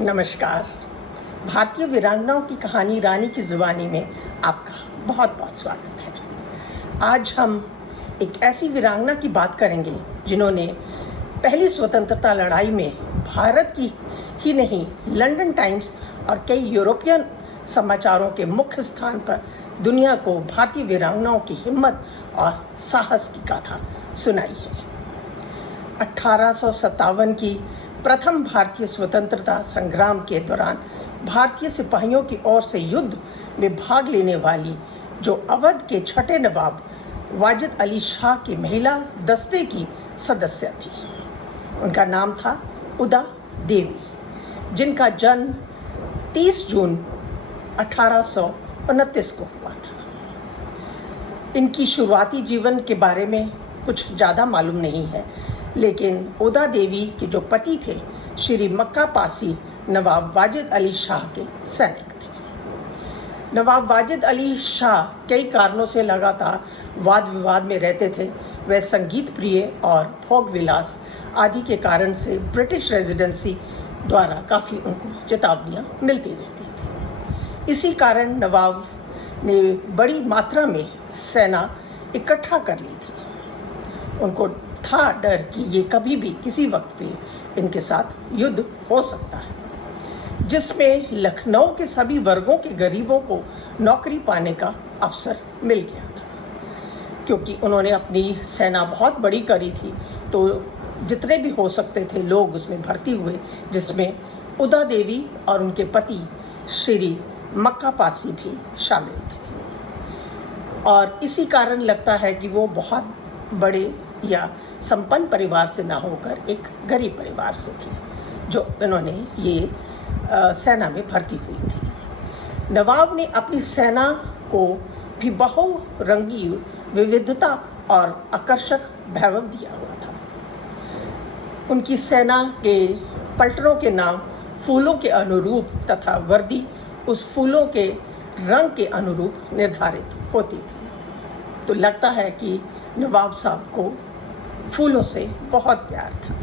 नमस्कार। भारतीय वीरांगनाओं की कहानी रानी की ज़ुबानी में आपका बहुत बहुत स्वागत है। आज हम एक ऐसी वीरांगना की बात करेंगे जिन्होंने पहली स्वतंत्रता लड़ाई में भारत की ही नहीं, लंदन टाइम्स और कई यूरोपियन समाचारों के मुख्य स्थान पर दुनिया को भारतीय वीरांगनाओं की हिम्मत और साहस की गाथा सुनाई है। 1857 की प्रथम भारतीय स्वतंत्रता संग्राम के दौरान भारतीय सिपाहियों की ओर से युद्ध में भाग लेने वाली जो अवध के छठे नवाब वाजिद अली शाह की महिला दस्ते की सदस्य थी। उनका नाम था उदा देवी, जिनका जन्म 30 जून 1829 को हुआ था। इनकी शुरुआती जीवन के बारे में कुछ ज़्यादा मालूम नहीं है, लेकिन उदा देवी के जो पति थे श्री मक्का पासी नवाब वाजिद अली शाह के सैनिक थे। नवाब वाजिद अली शाह कई कारणों से लगातार वाद विवाद में रहते थे। वह संगीत प्रिय और भोग विलास आदि के कारण से ब्रिटिश रेजिडेंसी द्वारा काफ़ी उनको चेतावनियाँ मिलती रहती थी। इसी कारण नवाब ने बड़ी मात्रा में सेना इकट्ठा कर ली थी। उनको था डर कि ये कभी भी किसी वक्त पे इनके साथ युद्ध हो सकता है, जिसमें लखनऊ के सभी वर्गों के गरीबों को नौकरी पाने का अवसर मिल गया था। क्योंकि उन्होंने अपनी सेना बहुत बड़ी करी थी, तो जितने भी हो सकते थे लोग उसमें भर्ती हुए, जिसमें उदा देवी और उनके पति श्री मक्का पासी भी शामिल थे। और इसी कारण लगता है कि वो बहुत बड़े या संपन्न परिवार से ना होकर एक गरीब परिवार से थी, जो इन्होंने ये सेना में भर्ती हुई थी। नवाब ने अपनी सेना को भी बहुरंगी विविधता और आकर्षक वैभव दिया हुआ था। उनकी सेना के पलटनों के नाम फूलों के अनुरूप तथा वर्दी उस फूलों के रंग के अनुरूप निर्धारित होती थी। तो लगता है कि नवाब साहब को फूलों से बहुत प्यार था।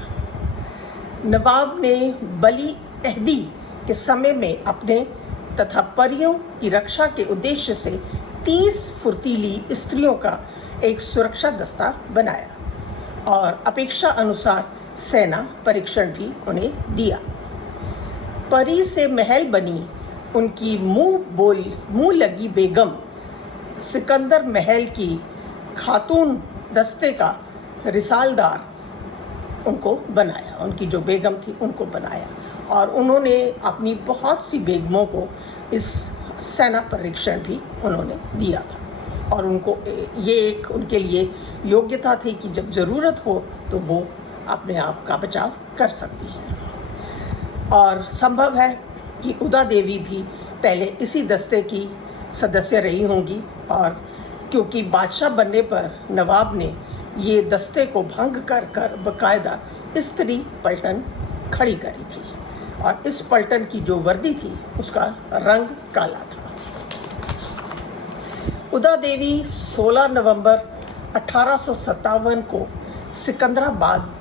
नवाब ने बली अहदी के समय में अपने तथा परियों की रक्षा के उद्देश्य से 30 फुर्तीली स्त्रियों का एक सुरक्षा दस्ता बनाया और अपेक्षा अनुसार सेना परीक्षण भी उन्हें दिया। परी से महल बनी उनकी मुंह लगी बेगम सिकंदर महल की खातून दस्ते का रिसालदार उनको बनाया। उनकी जो बेगम थी उनको बनाया और उन्होंने अपनी बहुत सी बेगमों को इस सेना परीक्षण भी उन्होंने दिया था। और उनको ये एक उनके लिए योग्यता थी कि जब ज़रूरत हो तो वो अपने आप का बचाव कर सकती है। और संभव है कि उदा देवी भी पहले इसी दस्ते की सदस्य रही होंगी, और क्योंकि बादशाह बनने पर नवाब ने ये दस्ते को भंग कर बाकायदा स्त्री पलटन खड़ी करी थी, और इस पलटन की जो वर्दी थी उसका रंग काला था। उदा देवी 16 नवंबर 1857 को सिकंदराबाद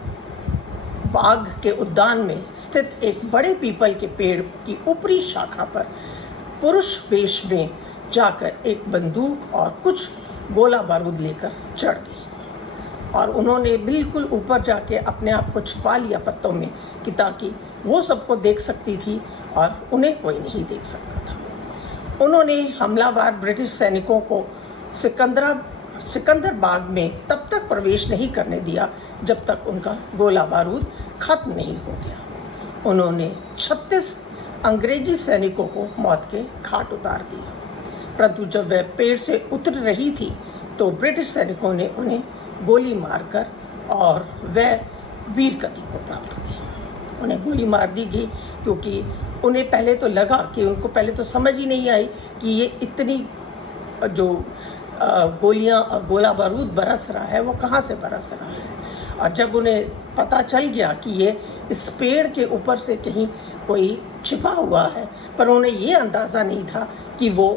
बाग के उद्यान में स्थित एक बड़े पीपल के पेड़ की ऊपरी शाखा पर पुरुष वेश में जाकर एक बंदूक और कुछ गोला बारूद लेकर चढ़ गई, और उन्होंने बिल्कुल ऊपर जाके अपने आप को छुपा लिया पत्तों में, कि ताकि वो सबको देख सकती थी और उन्हें कोई नहीं देख सकता था। उन्होंने हमलावर ब्रिटिश सैनिकों को सिकंदर बाग में तब तक प्रवेश नहीं करने दिया जब तक उनका गोला बारूद खत्म नहीं हो गया। उन्होंने 36 अंग्रेजी सैनिकों को मौत के घाट उतार दिया, परंतु जब वह पेड़ से उतर रही थी तो ब्रिटिश सैनिकों ने उन्हें गोली मारकर, और वह वीर गति को प्राप्त हुई। उन्हें गोली मार दी गई क्योंकि उन्हें पहले तो लगा कि उनको पहले तो समझ ही नहीं आई कि ये इतनी जो गोलियां और गोला बारूद बरस रहा है वो कहाँ से बरस रहा है। और जब उन्हें पता चल गया कि ये इस पेड़ के ऊपर से कहीं कोई छिपा हुआ है, पर उन्हें ये अंदाज़ा नहीं था कि वो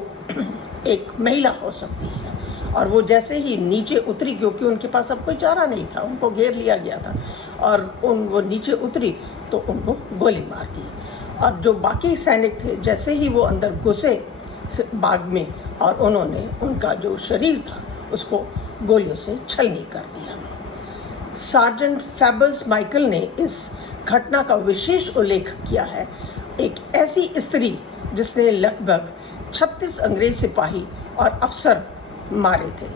एक महिला हो सकती है। और वो जैसे ही नीचे उतरी, क्योंकि उनके पास अब कोई चारा नहीं था, उनको घेर लिया गया था, और वो नीचे उतरी तो उनको गोली मार दी। और जो बाकी सैनिक थे, जैसे ही वो अंदर घुसे बाग में, और उन्होंने उनका जो शरीर था उसको गोलियों से छलनी कर दिया। सार्जेंट फेबर्स माइकल ने इस घटना का विशेष उल्लेख किया है। एक ऐसी स्त्री जिसने लगभग 36 अंग्रेज सिपाही और अफसर मारे थे।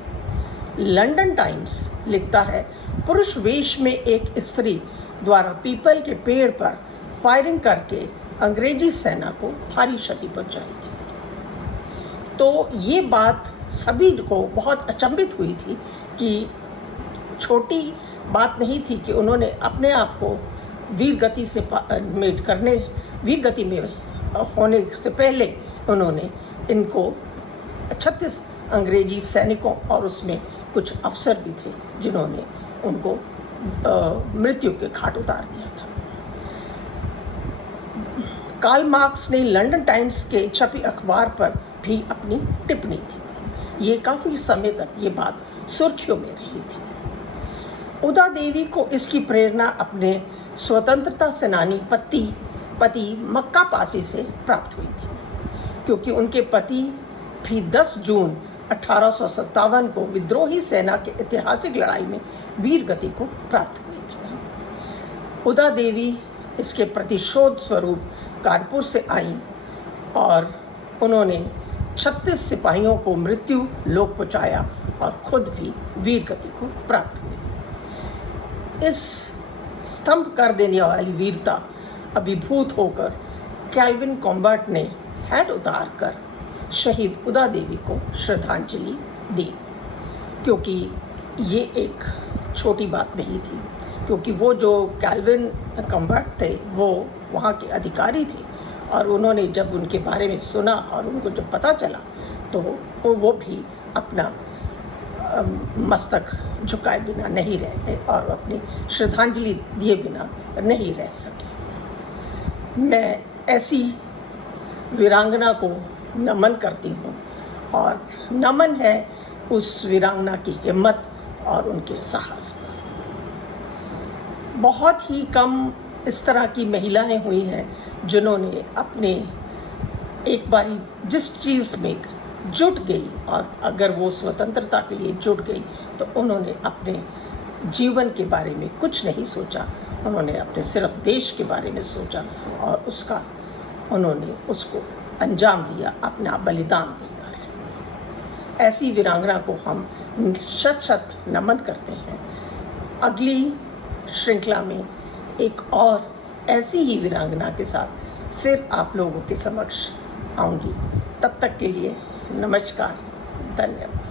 लंदन टाइम्स लिखता है, पुरुष वेश में एक स्त्री द्वारा पीपल के पेड़ पर फायरिंग करके अंग्रेजी सेना को भारी क्षति पहुंचाई थी। तो ये बात सभी को बहुत अचंभित हुई थी कि छोटी बात नहीं थी कि उन्होंने अपने आप को वीर गति में होने से पहले उन्होंने इनको 36 अंग्रेजी सैनिकों और उसमें कुछ अफसर भी थे जिन्होंने उनको मृत्यु के घाट उतार दिया था। कार्ल मार्क्स ने लंदन टाइम्स के छपी अखबार पर भी अपनी टिप्पणी थी। ये काफ़ी समय तक ये बात सुर्खियों में रही थी। उदा देवी को इसकी प्रेरणा अपने स्वतंत्रता सेनानी पति मक्का पासी से प्राप्त हुई थी, क्योंकि उनके पति भी 10 जून 1857 को विद्रोही सेना के ऐतिहासिक लड़ाई में वीर गति को प्राप्त हुए थे। उदा देवी इसके प्रतिशोध स्वरूप कानपुर से आईं और उन्होंने 36 सिपाहियों को मृत्यु लोक पहुंचाया और खुद भी वीर गति को प्राप्त हुई। इस स्तंभ कर देने वाली वीरता अभिभूत होकर कैल्विन कॉम्बर्ट ने हेड उतार कर शहीद उदा देवी को श्रद्धांजलि दी, क्योंकि ये एक छोटी बात नहीं थी, क्योंकि वो जो कैल्विन कॉम्बर्ट थे वो वहाँ के अधिकारी थे और उन्होंने जब उनके बारे में सुना और उनको जब पता चला तो वो भी अपना मस्तक झुकाए बिना नहीं रह गए और अपनी श्रद्धांजलि दिए बिना नहीं रह सके। मैं ऐसी वीरांगना को नमन करती हूँ और नमन है उस वीरांगना की हिम्मत और उनके साहस पर। बहुत ही कम इस तरह की महिलाएं हुई हैं जिन्होंने अपने एक बारी जिस चीज़ में जुट गई और अगर वो स्वतंत्रता के लिए जुट गई तो उन्होंने अपने जीवन के बारे में कुछ नहीं सोचा, उन्होंने अपने सिर्फ देश के बारे में सोचा और उन्होंने उसको अंजाम दिया अपना बलिदान देकर। ऐसी वीरांगना को हम शत नमन करते हैं। अगली श्रृंखला में एक और ऐसी ही वीरांगना के साथ फिर आप लोगों के समक्ष आऊँगी। तब तक के लिए नमस्कार, धन्यवाद।